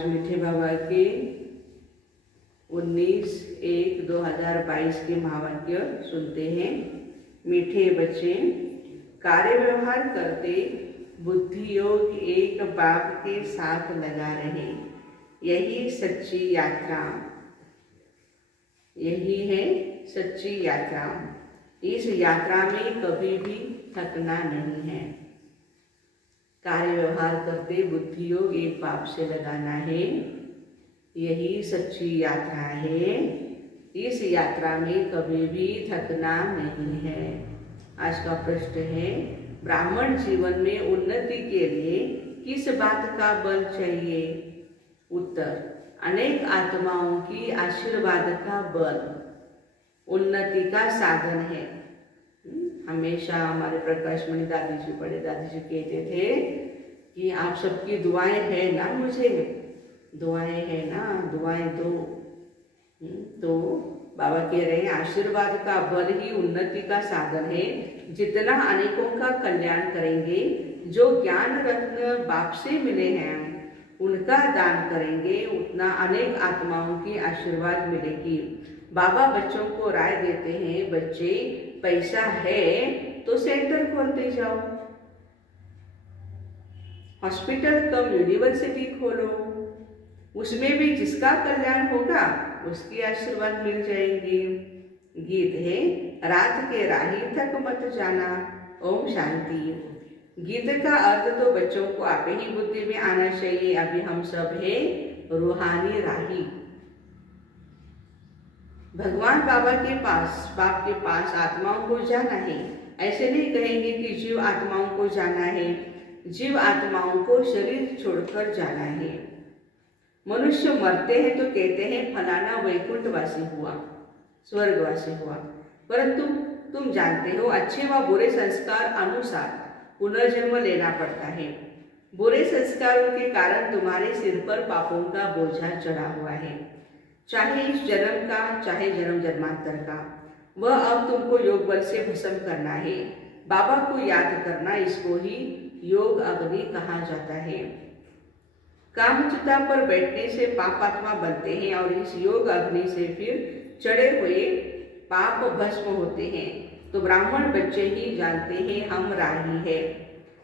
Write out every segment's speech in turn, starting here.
आज मीठे बाबा के 19/1/2022 के महावाक्य सुनते हैं। मीठे बच्चे, कार्य व्यवहार करते बुद्धि योग एक बाप के साथ लगा रहे, यही सच्ची यात्रा, यही है सच्ची यात्रा। इस यात्रा में कभी भी थकना नहीं है। कार्य व्यवहार करते बुद्धि योग एक बाप से लगाना है, यही सच्ची यात्रा है। इस यात्रा में कभी भी थकना नहीं है। आज का प्रश्न है, ब्राह्मण जीवन में उन्नति के लिए किस बात का बल चाहिए? उत्तर, अनेक आत्माओं की आशीर्वाद का बल उन्नति का साधन है। हमेशा हमारे प्रकाशमणि दादी जी, बड़े दादी जी कहते थे कि आप सबकी दुआएं है ना, मुझे दुआएं है ना, दुआएं दो। तो बाबा कह रहे हैं, आशीर्वाद का बल ही उन्नति का साधन है। जितना अनेकों का कल्याण करेंगे, जो ज्ञान रत्न बाप से मिले हैं उनका दान करेंगे, उतना अनेक आत्माओं की आशीर्वाद मिलेगी। बाबा बच्चों को राय देते हैं, बच्चे पैसा है तो सेंटर खोलते जाओ, हॉस्पिटल कम यूनिवर्सिटी खोलो, उसमें भी जिसका कल्याण होगा उसकी आशीर्वाद मिल जाएंगी। गीत है, रात के राही तक मत जाना, ओम शांति। गीत का अर्थ तो बच्चों को आपे ही बुद्धि में आना चाहिए। अभी हम सब है रूहानी राही। भगवान बाबा के पास, बाप के पास आत्माओं को जाना है। ऐसे नहीं कहेंगे कि जीव आत्माओं को जाना है, जीव आत्माओं को शरीर छोड़कर जाना है। मनुष्य मरते हैं तो कहते हैं फलाना वैकुंठवासी हुआ, स्वर्गवासी हुआ, परंतु तुम जानते हो अच्छे व बुरे संस्कार अनुसार पुनर्जन्म लेना पड़ता है। बुरे संस्कारों के कारण तुम्हारे सिर पर पापों का बोझा चढ़ा हुआ है, चाहे इस जन्म का चाहे जन्म जन्मांतर का। वह अब तुमको योग बल से भस्म करना है। बाबा को याद करना, इसको ही योग अग्नि कहा जाता है। कामचिता पर बैठने से पाप आत्मा बनते हैं और इस योग अग्नि से फिर चढ़े हुए पाप भस्म होते हैं। तो ब्राह्मण बच्चे ही जानते हैं हम राही है।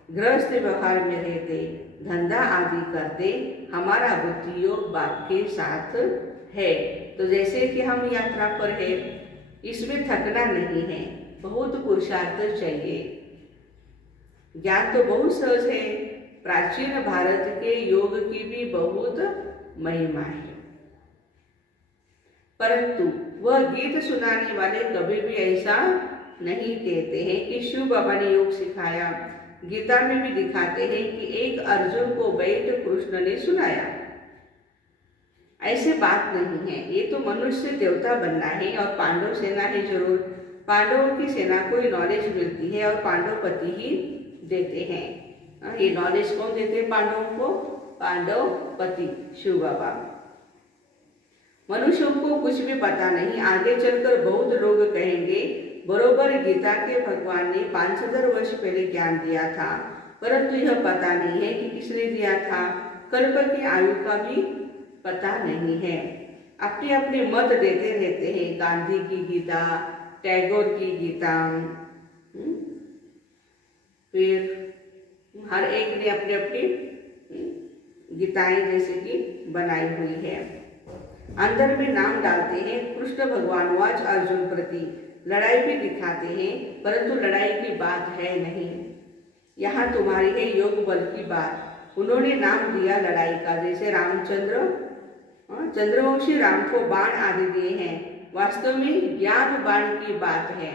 गृहस्थ व्यवहार में रहते, धंधा आदि करते, हमारा बुद्धि योग बाप के साथ है। तो जैसे कि हम यात्रा पर है, इसमें थकना नहीं है, बहुत पुरुषार्थ चाहिए। ज्ञान तो बहुत सहज है। प्राचीन भारत के योग की भी बहुत महिमा है, परंतु वह गीत सुनाने वाले कभी भी ऐसा नहीं कहते हैं कि शिव बाबा ने योग सिखाया। गीता में भी दिखाते हैं कि एक अर्जुन को वैद कृष्ण ने सुनाया। ऐसे बात नहीं है। ये तो मनुष्य देवता बनना है और पांडव सेना है जरूर। पांडवों की सेना को नॉलेज मिलती है और पांडवपति ही देते हैं। ये नॉलेज कौन देते हैं पांडवों को? पांडवपति शिव बाबा। मनुष्यों को कुछ भी पता नहीं। आगे चलकर बहुत लोग कहेंगे बरोबर गीता के भगवान ने 5000 वर्ष पहले ज्ञान दिया था, परंतु यह पता नहीं है कि किसने दिया था। कल्प की आयु का भी पता नहीं है। अपने अपने मत देते रहते हैं। गांधी की गीता, टैगोर की गीता, फिर हर एक ने अपनी अपनी गीताएं जैसे कि बनाई हुई है। अंदर में नाम डालते हैं। कृष्ण भगवान वाच अर्जुन प्रति, लड़ाई भी दिखाते हैं, परंतु लड़ाई की बात है नहीं। यहाँ तुम्हारी है योग बल की बात। उन्होंने नाम दिया लड़ाई का, जैसे रामचंद्र, चंद्रवंशी राम को बाण आदि दिए हैं। वास्तव में ज्ञान बाण की बात है।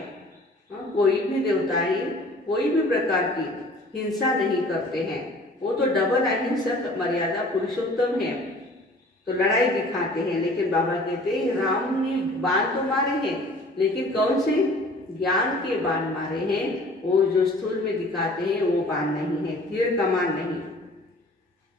कोई भी देवताएं कोई भी प्रकार की हिंसा नहीं करते हैं। वो तो डबल अहिंसक मर्यादा पुरुषोत्तम है। तो लड़ाई दिखाते हैं, लेकिन बाबा कहते हैं राम ने बाण तो मारे हैं, लेकिन कौन से? ज्ञान के बाण मारे हैं। वो जो स्थूल में दिखाते हैं वो बाण नहीं है, तीर कमान नहीं।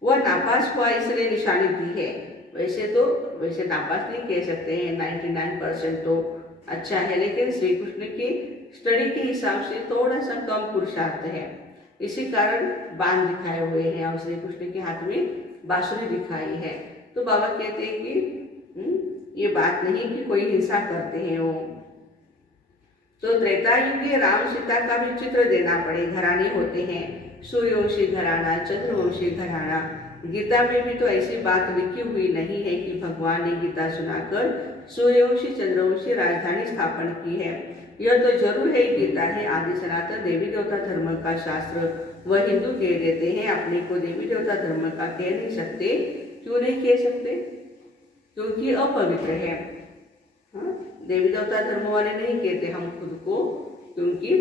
वह नापास हुआ इसलिए निशानी दी है। वैसे नापास नहीं कह सकते हैं, 99% तो अच्छा है, लेकिन श्री कृष्ण की स्टडी के हिसाब से थोड़ा सा कम पुरुषार्थ है। इसी कारण बाण दिखाए हुए हैं और श्री कृष्ण के हाथ में बांसुरी दिखाई है। तो बाबा कहते हैं कि ये बात नहीं कि कोई हिंसा करते हैं वो। तो त्रेता युग के राम सीता का भी चित्र देना पड़े। घराने होते हैं, सूर्यवंशी घराना, चंद्रवंशी घराना। गीता में भी तो ऐसी बात लिखी हुई नहीं है कि भगवान ने गीता सुनाकर सूर्यवंशी चंद्रवंशी राजधानी स्थापन की है। यह तो जरूर है, गीता है आदि सनातन देवी देवता धर्म का शास्त्र। वह हिंदू कह देते हैं, अपने को देवी देवता धर्म का कह नहीं सकते। क्यों नहीं कह सकते? क्योंकि अपवित्र है। देवी देवता धर्म वाले नहीं कहते हम खुद को, क्योंकि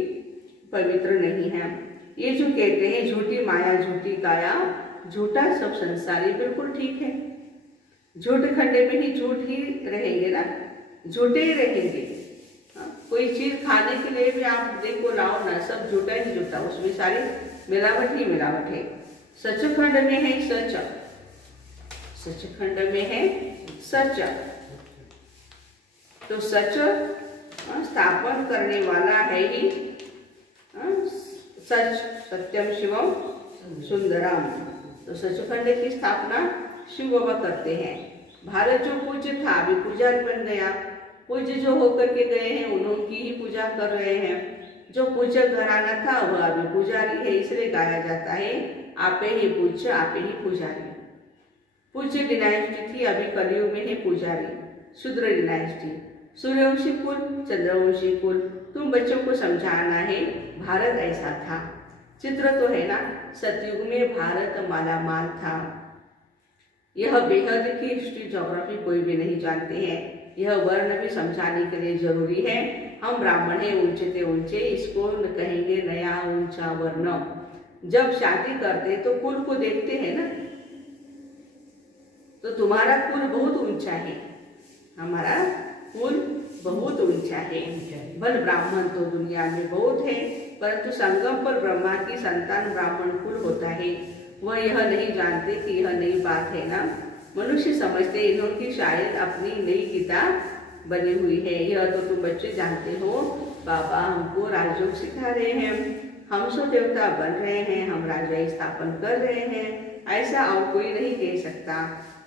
पवित्र नहीं है। ये जो कहते हैं झूठी माया झूठी काया झूठा सब संसारी, बिल्कुल ठीक है। झूठ खंडे में ही झूठ ही रहेंगे ना, झूठे ही रहेंगे। कोई चीज खाने के लिए भी आप देखो लाओ ना, सब झूठा ही झूठा, उसमें सारी मिलावट ही मिलावट है। सचखंड में है सच, सचखंड में है सच। तो सच स्थापन करने वाला है ही सच, सत्यम शिवम सुंदरम। तो सचखंड की स्थापना शिव बाबा करते हैं। भारत जो पूज्य था अभी पुजारी बन गया। पूज्य जो होकर के गए हैं उन्होंने ही पूजा कर रहे हैं। जो पूज्य घराना था वह अभी पुजारी है, इसलिए गाया जाता है आपे ही पूज्य आपे ही पुजारी। पूज्य डिनाइस्टी थी, अभी कलयुग में है पुजारी, शूद्र डिनाइस्टी। सूर्यवंशी कुल, चंद्रवंशी कुल। तुम बच्चों को समझाना है भारत ऐसा था। चित्र तो है ना, सतयुग में भारत मालामाल था। यह बेहद की हिस्ट्री ज्योग्राफी कोई भी नहीं जानते हैं। यह वर्ण भी समझाने के लिए जरूरी है। हम ब्राह्मण हैं, ऊंचे थे ऊंचे, इसको कहेंगे नया ऊंचा वर्ण। जब शादी करते तो कुल को देखते हैं ना, तो तुम्हारा कुल बहुत ऊंचा है, हमारा कुल बहुत ऊंचा है। भल ब्राह्मण तो दुनिया में बहुत है, परंतु संगम पर ब्रह्मा की संतान ब्राह्मण कुल होता है। वह यह नहीं जानते कि यह नई बात है ना। मनुष्य समझते इन्होंने शायद अपनी नई गीता बनी हुई है। यह तो तुम बच्चे जानते हो, बाबा हमको राजयोग सिखा रहे हैं, हम सो देवता बन रहे हैं, हम राजा स्थापन कर रहे हैं, ऐसा और कोई नहीं कह सकता।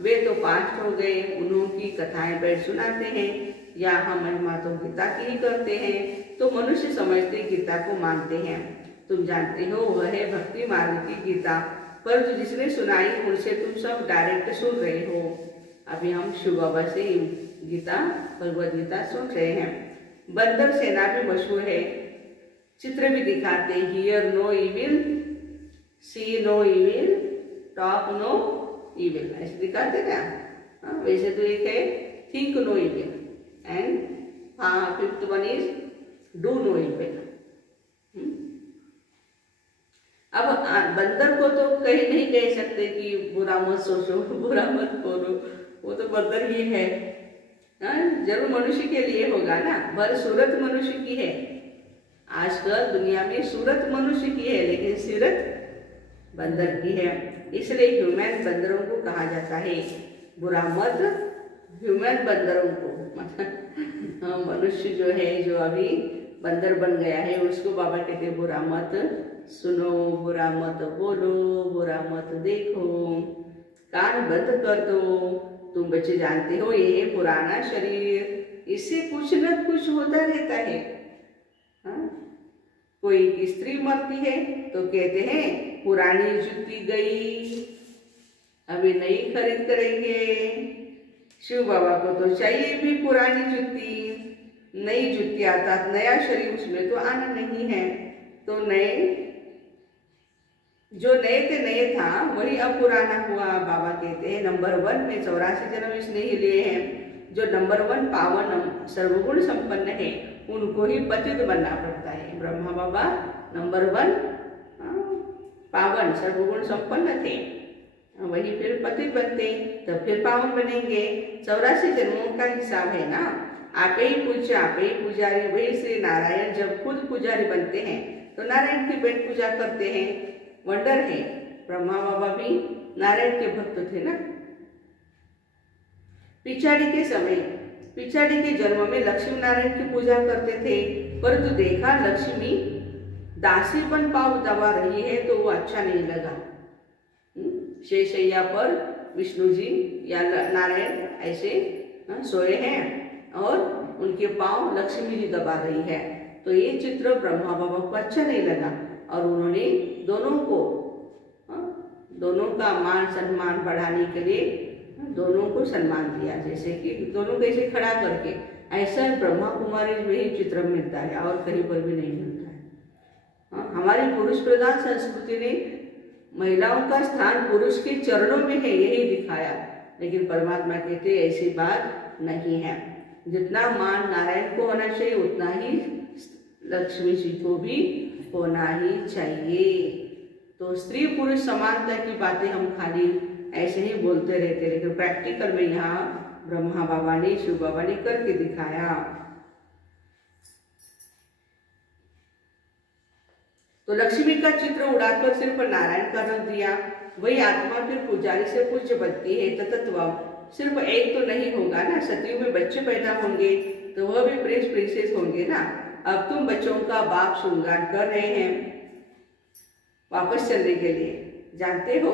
वे तो पास्ट हो गए, उन्होंने कथाएं बैठ सुनाते हैं, या हम महिमा तो गीता की ही करते हैं। तो मनुष्य समझते गीता को मानते हैं। तुम जानते हो वह है भक्ति मार्ग की गीता, परंतु जिसने सुनाई उनसे तुम सब डायरेक्ट सुन रहे हो। अभी हम शिव बाबा से गीता भगवद गीता सुन रहे हैं। बंदर सेना भी मशहूर है, चित्र भी दिखाते हैं। Hear no evil, see no evil, talk no evil, ऐसे दिखाते ना। वैसे तो एक है think no evil and fifth one is do no evil. अब बंदर को तो कहीं नहीं कह सकते कि बुरा मत सोचो, बुरा मत बोलो, वो तो बंदर ही है। जरूर मनुष्य के लिए होगा ना, पर सूरत मनुष्य की है। आजकल दुनिया में सूरत मनुष्य की है, लेकिन सीरत बंदर की है। इसलिए ह्यूमन बंदरों को कहा जाता है, बुरा मत ह्यूमन बंदरों को। मतलब मनुष्य जो है, जो अभी बंदर बन गया है, उसको बाबा कहते बुरा मत सुनो, बुरा मत बोलो, बुरा मत देखो, कान बंद कर दो। तुम बच्चे जानते हो ये है पुराना शरीर, इससे कुछ न कुछ होता रहता है। कोई स्त्री मरती है तो कहते हैं पुरानी जूती गई, अभी नई खरीद करेंगे। शिव बाबा को तो चाहिए भी पुरानी जूती, नई जूती आता नया शरीर, उसमें तो आना नहीं है। तो नए जो नए थे नए था, वही अब पुराना हुआ। बाबा कहते हैं नंबर 1 में 84 जन्म इसने ही लिए हैं। जो नंबर 1 पावन सर्वगुण संपन्न है, उनको ही पतित बनना पड़ता है। ब्रह्मा बाबा नंबर 1 पावन सर्वगुण संपन्न थे, वही फिर पतित बनते तो फिर पावन बनेंगे। 84 जन्मों का हिसाब है ना। आपे ही पूज्य आपे ही पुजारी। वही श्री नारायण जब खुद पुजारी बनते हैं तो नारायण की बैठ पूजा करते हैं। वंडर है, ब्रह्मा बाबा भी नारायण के भक्त थे ना। पिछाड़ी के समय, पिछाड़ी के जन्म में लक्ष्मी नारायण की पूजा करते थे, परंतु देखा लक्ष्मी दासीपन पाव दबा रही है तो वो अच्छा नहीं लगा। शेषैया पर विष्णु जी या नारायण ऐसे सोए हैं और उनके पांव लक्ष्मी जी दबा रही है। तो ये चित्र ब्रह्मा बाबा को अच्छा नहीं लगा और उन्होंने दोनों का मान सम्मान बढ़ाने के लिए दोनों को सम्मान दिया, जैसे कि दोनों को ऐसे खड़ा करके। ऐसा ब्रह्मा कुमारी में ही चित्र मिलता है और कहीं पर भी नहीं मिलता है। हमारी पुरुष प्रधान संस्कृति ने महिलाओं का स्थान पुरुष के चरणों में है यही दिखाया, लेकिन परमात्मा कहते ऐसी बात नहीं है। जितना मान नारायण को होना चाहिए उतना ही लक्ष्मी जी को भी होना ही चाहिए। तो स्त्री पुरुष समानता की बातें हम खाली ऐसे ही बोलते रहते, लेकिन प्रैक्टिकल में यहाँ ब्रह्मा बाबा ने शिव बाबा ने करके दिखाया। तो लक्ष्मी का चित्र उड़ाकर सिर पर नारायण का रख दिया। वही आत्मा फिर पुजारी से पूज्य बनती है। तत्व सिर्फ एक तो नहीं होगा ना, सतयुग में बच्चे पैदा होंगे तो वह भी प्रिंस प्रिंसेस होंगे ना। अब तुम बच्चों का बाप श्रृंगार कर रहे हैं वापस चलने के लिए, जानते हो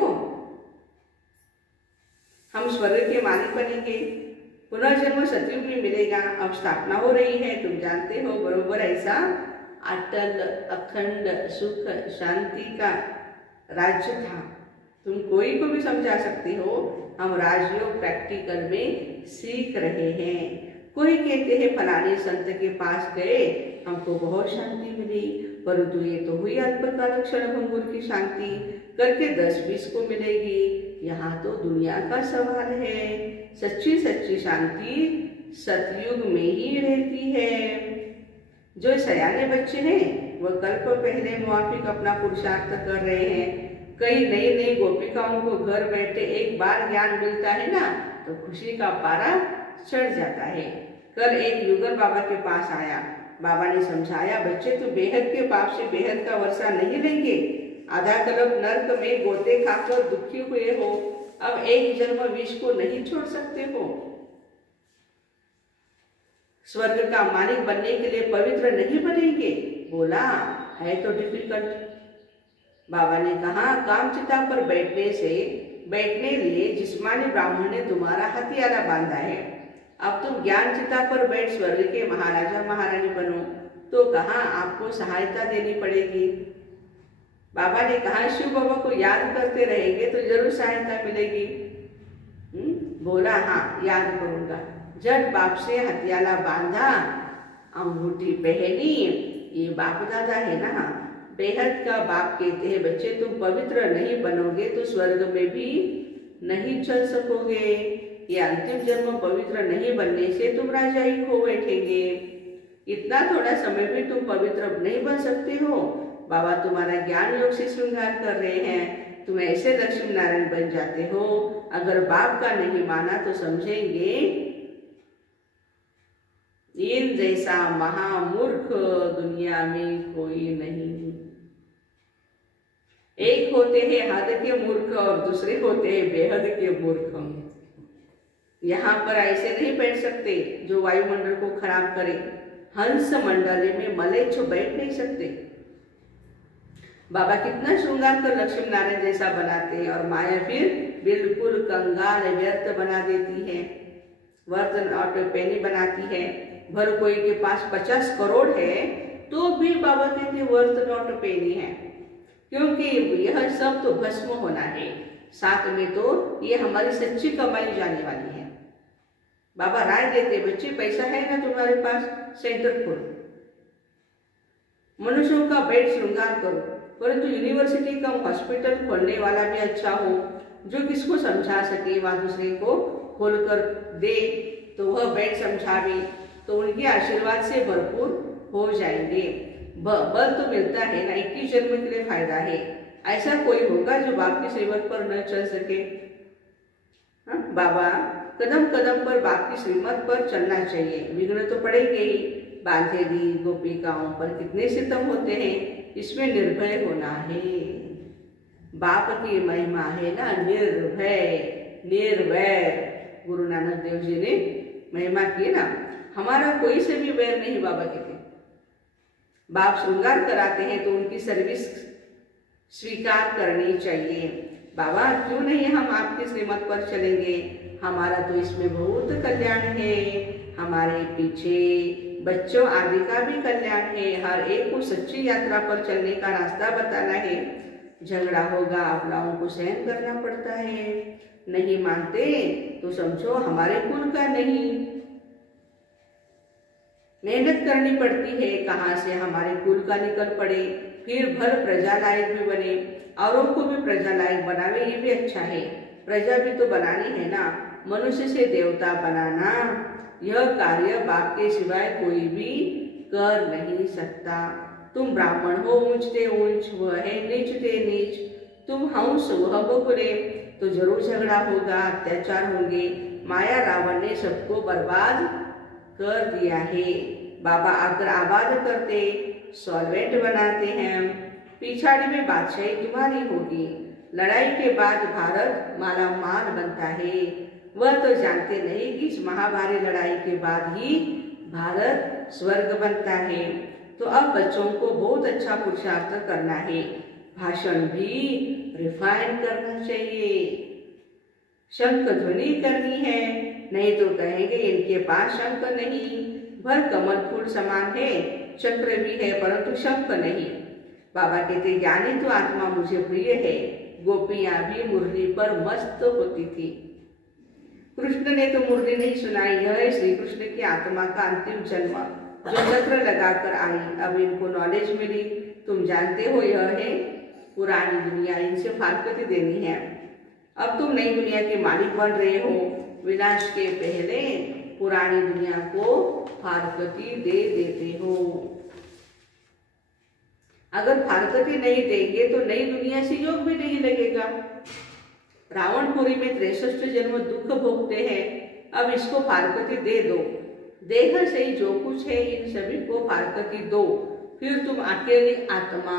हम स्वर्ग के मालिक बनेंगे, पुनर्जन्म सतयुग में मिलेगा। अब स्थापना हो रही है, तुम जानते हो बरोबर ऐसा अटल अखंड सुख शांति का राज्य था। तुम कोई को भी समझा सकते हो। हम राजयोग प्रैक्टिकल में सीख रहे हैं। कोई कहते हैं फलाने संत के पास गए हमको बहुत शांति मिली, परंतु ये तो हुई अल्पकाल क्षण भंगुर की शांति, करके 10-20 को मिलेगी। यहाँ तो दुनिया का सवाल है। सच्ची सच्ची शांति सतयुग में ही रहती है। जो सयाने बच्चे हैं वह कल्प पहले मुआफिक अपना पुरुषार्थ कर रहे हैं। कई नई नई गोपिकाओं को घर बैठे एक बार ज्ञान मिलता है ना तो खुशी का पारा चढ़ जाता है। कल एक युगल बाबा के पास आया, बाबा ने समझाया, बच्चे तो बेहद के पाप से बेहद का वर्षा नहीं लेंगे। आधा कल्प नर्क में गोते खाकर दुखी हुए हो, अब एक जन्म विष को नहीं छोड़ सकते हो। स्वर्ग का मालिक बनने के लिए पवित्र नहीं बनेंगे। बोला है तो डिफिकल्ट। बाबा ने कहा कामचिता पर बैठने लिए जिस्मानी ब्राह्मण ने तुम्हारा हथियारा बांधा है। अब तुम ज्ञान चिता पर बैठ स्वर्ग के महाराजा महारानी बनो। तो कहा आपको सहायता देनी पड़ेगी। बाबा ने कहा शिव बाबा को याद करते रहेंगे तो जरूर सहायता मिलेगी। बोला हाँ याद करूंगा। जट बाप से हथियाला बांधा, अंगूठी पहनी, ये बाप दादा है ना। बेहद का बाप कहते हैं बच्चे तुम पवित्र नहीं बनोगे तो स्वर्ग में भी नहीं चल सकोगे। ये अंतिम जन्म पवित्र नहीं बनने से तुम राजा ही खो बैठेंगे। इतना थोड़ा समय भी तुम पवित्र नहीं बन सकते हो। बाबा तुम्हारा ज्ञान योग से श्रृंगार कर रहे हैं, तुम ऐसे लक्ष्मी नारायण बन जाते हो। अगर बाप का नहीं माना तो समझेंगे इन जैसा महामूर्ख दुनिया में कोई नहीं। एक होते हैं हद के मूर्ख और दूसरे होते हैं बेहद के मूर्ख। यहाँ पर ऐसे नहीं बैठ सकते जो वायुमंडल को खराब करे। हंस मंडल में मलेच्छ बैठ नहीं सकते। बाबा कितना श्रृंगार कर लक्ष्मी नारायण जैसा बनाते हैं और माया फिर बिल्कुल कंगाल व्यर्थ बना देती है। वर्तन और पेनी बनाती है। भर कोई के पास 50 करोड़ है तो भी बाबा कहते वर्थ नॉट पेनी है, क्योंकि यह सब तो भस्म होना है। साथ में तो ये हमारी सच्ची कमाई जाने वाली है। बाबा राय देते बच्चे पैसा है ना तुम्हारे पास, सेंटर खोलो, मनुष्यों का बेड श्रृंगार करो, परंतु यूनिवर्सिटी का हॉस्पिटल खोलने वाला भी अच्छा हो जो किसको समझा सके, वह दूसरे को खोल कर दे तो वह बेड समझावे तो उनके आशीर्वाद से भरपूर हो जाएंगे। बल तो मिलता है ना, 21 जन्म के लिए फायदा है। ऐसा कोई होगा जो बाप की सेवक पर न चल सके? बाबा कदम कदम पर बाप की श्रीमत पर चलना चाहिए। विघ्न तो पड़ेंगे ही। बांधेगी गोपिकाओं पर कितने सितम होते हैं, इसमें निर्भय होना है। बाप की महिमा है ना निर्भय निर्वैर। गुरु नानक देव जी ने महिमा की ना, हमारा कोई से भी वैर नहीं। बाबा कहते बाप श्रृंगार कराते हैं तो उनकी सर्विस स्वीकार करनी चाहिए। बाबा क्यों नहीं हम आपकी श्रीमत पर चलेंगे, हमारा तो इसमें बहुत कल्याण है, हमारे पीछे बच्चों आदि का भी कल्याण है, हर एक को सच्ची यात्रा पर चलने का रास्ता बताना है। झगड़ा होगा, अपनाओं को सहन करना पड़ता है, नहीं मानते तो समझो हमारे कुल का नहीं, मेहनत करनी पड़ती है, कहाँ से हमारे कुल का निकल पड़े, फिर भर प्रजा लायक भी बने, औरों को भी प्रजा लायक बनावे, ये भी अच्छा है। प्रजा भी तो बनानी है ना, मनुष्य से देवता बनाना यह कार्य बाप के सिवाय कोई भी कर नहीं सकता। तुम ब्राह्मण हो ऊंच ते ऊंच, वह है नीच ते नीच, तुम हंस वह बगुले, तो जरूर झगड़ा होगा, अत्याचार होंगे। माया रावण ने सबको बर्बाद कर दिया है, बाबा आकर आबाद करते, सॉल्वेंट बनाते हैं, पिछाड़ी में बादशाही तुम्हारी होगी। लड़ाई के बाद भारत मालामाल बनता है, वह तो जानते नहीं कि इस महाभारी लड़ाई के बाद ही भारत स्वर्ग बनता है। तो अब बच्चों को बहुत अच्छा पुरुषार्थ करना है, भाषण भी रिफाइन करना चाहिए, शंख ध्वनि करनी है, नहीं तो कहेंगे इनके पास शंख नहीं, भर कमल फूल समान है, चक्र भी है परंतु शंख नहीं। बाबा कहते ज्ञानी तो आत्मा मुझे प्रिय है, गोपियां भी मुरली पर मस्त होती थी। कृष्ण ने तो मुरली नहीं सुनाई, यह है श्री कृष्ण की आत्मा का अंतिम जन्म, जो चक्र लगाकर आई, अब इनको नॉलेज मिली। तुम जानते हो यह है पुरानी दुनिया, इनसे फारकती देनी है। अब तुम नई दुनिया के मालिक बन रहे हो, विनाश के पहले पुरानी दुनिया को फारकती दे देते हो। अगर फारकती नहीं देंगे तो नई दुनिया से योग भी नहीं लगेगा। रावणपुरी में 63 जन्म दुख भोगते हैं, अब इसको फारकती दे दो, देह से ही जो कुछ है इन सभी को फारकती दो, फिर तुम अकेली आत्मा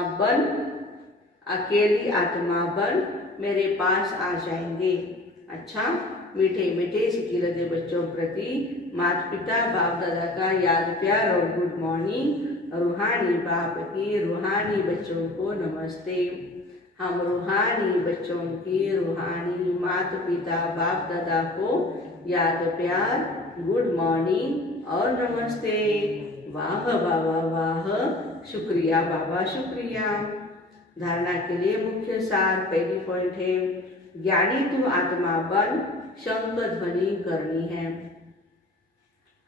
बन मेरे पास आ जाएंगे। अच्छा, मीठे मीठे सिकिलते बच्चों प्रति माता पिता बाप दादा का याद प्यार और गुड मॉर्निंग। रूहानी बाप की रूहानी बच्चों को नमस्ते। हम रूहानी बच्चों की रूहानी माता पिता बाप दादा को याद प्यार, गुड मॉर्निंग और नमस्ते। वाह बाबा वाह, शुक्रिया बाबा शुक्रिया। धारणा के लिए मुख्य सार, पहली पॉइंट है ज्ञानी तू आत्मा बन, शंख ध्वनि करनी है,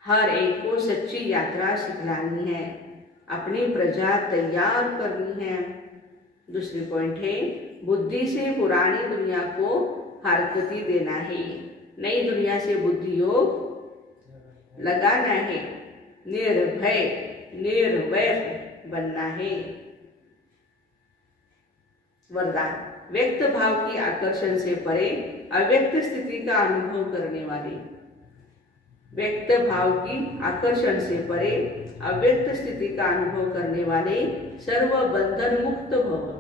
हर एक को सच्ची यात्रा सिखलानी है, अपनी प्रजा तैयार करनी है। दूसरी पॉइंट है बुद्धि से पुरानी दुनिया को फारकती देना है, नई दुनिया से बुद्धि योग लगाना है, निर्भय निर्वैर बनना है। वरदान, व्यक्त भाव की आकर्षण से परे अव्यक्त स्थिति का अनुभव करने वाले, व्यक्त भाव की आकर्षण से परे अव्यक्त स्थिति का अनुभव करने वाले सर्व बंधन मुक्त भव।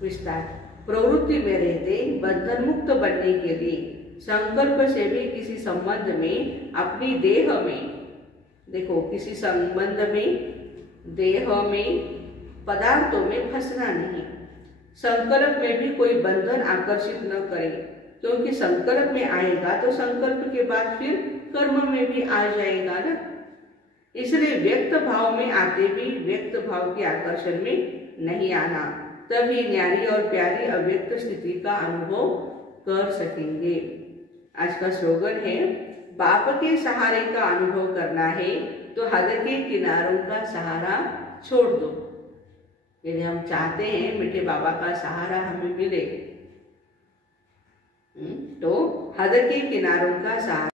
विस्तार, प्रवृत्ति में रहते बंधन मुक्त बनने के लिए संकल्प से भी किसी संबंध में, अपनी देह में, देखो किसी संबंध में, देह में, पदार्थों में फंसना नहीं। संकल्प में भी कोई बंधन आकर्षित न करे, क्योंकि संकल्प में आएगा तो संकल्प के बाद फिर कर्म में भी आ जाएगा ना। इसलिए व्यक्त भाव में आते भी व्यक्त भाव के आकर्षण में नहीं आना, तभी न्यारी और प्यारी अव्यक्त स्थिति का अनुभव कर सकेंगे। आज का स्लोगन है बाप के सहारे का अनुभव करना है तो हद के किनारों का सहारा छोड़ दो। यदि हम चाहते हैं मीठे बाबा का सहारा हमें मिले तो हद के किनारों का सहारा